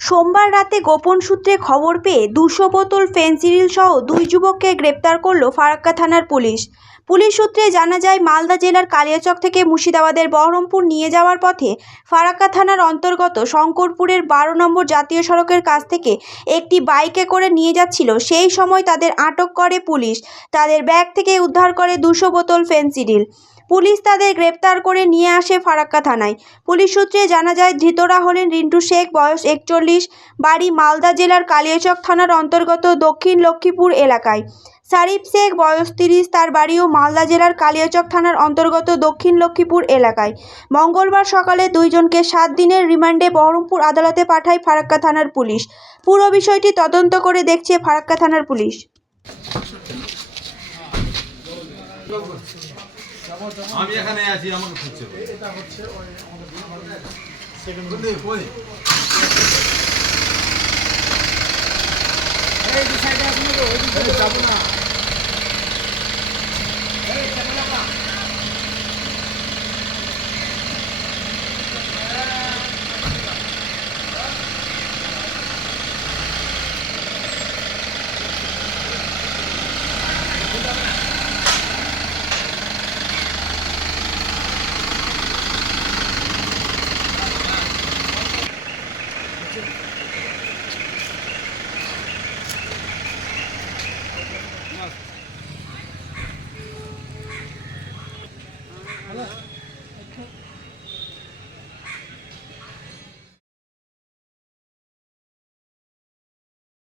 সোমবার রাতে গোপন সূত্রে খবর পেয়ে দুশো বোতল ফেনসিডিল সহ দুই যুবককে গ্রেপ্তার করল ফারাক্কা থানার পুলিশ। পুলিশ সূত্রে জানা যায়, মালদা জেলার কালিয়াচক থেকে মুর্শিদাবাদের বহরমপুর নিয়ে যাওয়ার পথে ফারাক্কা থানার অন্তর্গত শঙ্করপুরের বারো নম্বর জাতীয় সড়কের কাছ থেকে একটি বাইকে করে নিয়ে যাচ্ছিল। সেই সময় তাদের আটক করে পুলিশ। তাদের ব্যাগ থেকে উদ্ধার করে দুশো বোতল ফেনসিডিল পুলিশ তাদের গ্রেপ্তার করে নিয়ে আসে ফারাক্কা থানায়। পুলিশ সূত্রে জানা যায়, ধৃতরা হলেন রিন্টু শেখ, বয়স একচল্লিশ, বাড়ি মালদা জেলার কালিয়াচক থানার অন্তর্গত দক্ষিণ লক্ষ্মীপুর এলাকায়। সারিফ শেখ, বয়স তিরিশ, তার বাড়িও মালদা জেলার কালিয়াচক থানার অন্তর্গত দক্ষিণ লক্ষ্মীপুর এলাকায়। মঙ্গলবার সকালে দুইজনকে সাত দিনের রিমান্ডে বহরমপুর আদালতে পাঠায় ফারাক্কা থানার পুলিশ। পুরো বিষয়টি তদন্ত করে দেখছে ফারাক্কা থানার পুলিশ। আমি এখানে আছি আমাকে খুঁজছে। কোথায়, হচ্ছে এই, যাব না